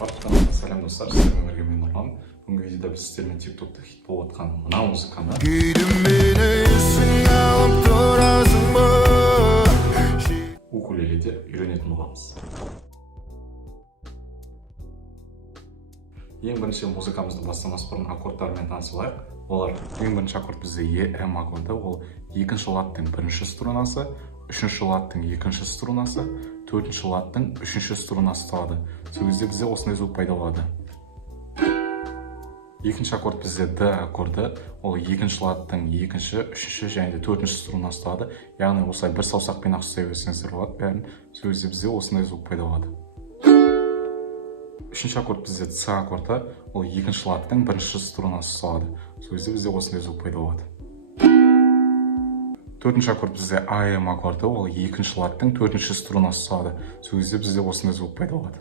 Барлықтарыңызға сәлем достар, сіздермен бірге мен Нұрлан. Бүгінгі видеода біз сіздермен TikTok'та хит болып жатқан мына музыканы укулеледе үйренетін боламыз. Ең бірінші музыкамызды бастамас бұрын аккордтармен танысып алайық. Олар ең бірінші аккорд бізде Е-М аккорды, ол екінші ладтың бірінші струнасы, үшінші ладтың екінші струнасы, төртінші ладтың үшінші струнасы тұрады. Сол кезде бізде осындай звук пайда болады. Екінші аккорд бізде Д аккорды, ол екінші ладтың екінші, үшінші және де төртінші струнасы тұрады. Яғни осылай бір саусақпен ақ ұстай берсеңіздер болады бәрін. Сол кезде бізде осындай звук пайда болады. Үшінші аккорд бізде С аккорды, ол екінші ладтың бірінші струнасы тұрады. Сол кезде бізде осындай звук пайда болады. Төртінші аккорд бізде АМ аккорды, ол екінші ладтың төртінші струнасы тұрады. Сол кезде бізде осындай звук пайда болады.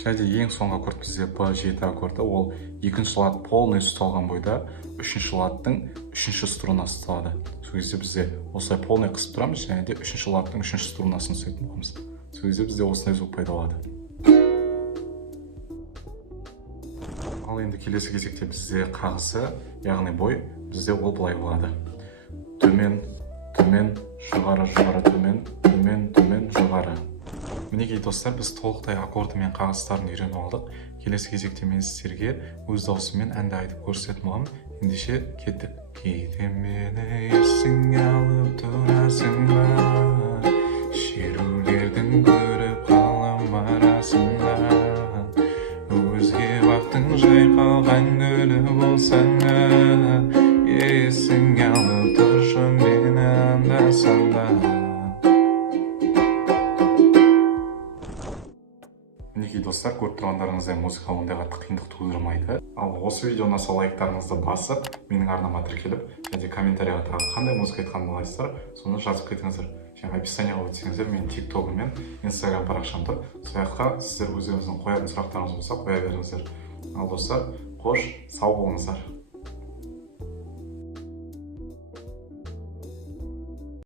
Және ең соңғы аккорд бізде Б7 аккорды, ол екінші лад полный ұсталған бойда үшінші ладтың үшінші струнасы тұрады. Сол кезде бізде осылай полный қысып тұрамыз және де үшінші ладтың үшінші струнасын ұстайтын боламыз. Сол кезде бізде осындай звук пайда болады. Ал енді келесі кезекте бізде қағысы, яғни бой, бізде ол былай болады. Төмен, төмен, жоғары, жоғары, төмен, төмен, төмен, жоғары. Мінекей достар, біз толықтай аккорды мен қағыстарын үйреніп алдық. Келесі кезекте мен сіздерге өз даусыммен әнді айтып көрсететін боламын. Ендеше кеттік. Кейде мені есіңе алып тұрасың ба, шерулердің көріп қалам арасында, өзге уақыттың жайқалған гүлі болсаң, есіңе алып тұршы мені анда-санда. Мінекей достар, көріп тұрғандарыңыздай музыка ондай қатты қиындық тудырмайды. Ал осы видеоны аса лайктарыңызды басып, менің арнама тіркеліп, және комментарияға тағы қандай музыка айтқанын қалайсыздар, соны жазып кетіңіздер. Және описанияға өтсеңіздер, менің TikTok мен Instagram парақшам тұр. Сол жаққа сіздер өздеріңіздің қоятын сұрақтарыңыз болса қоя беріңіздер. Ал достар, қош, сау болыңыздар.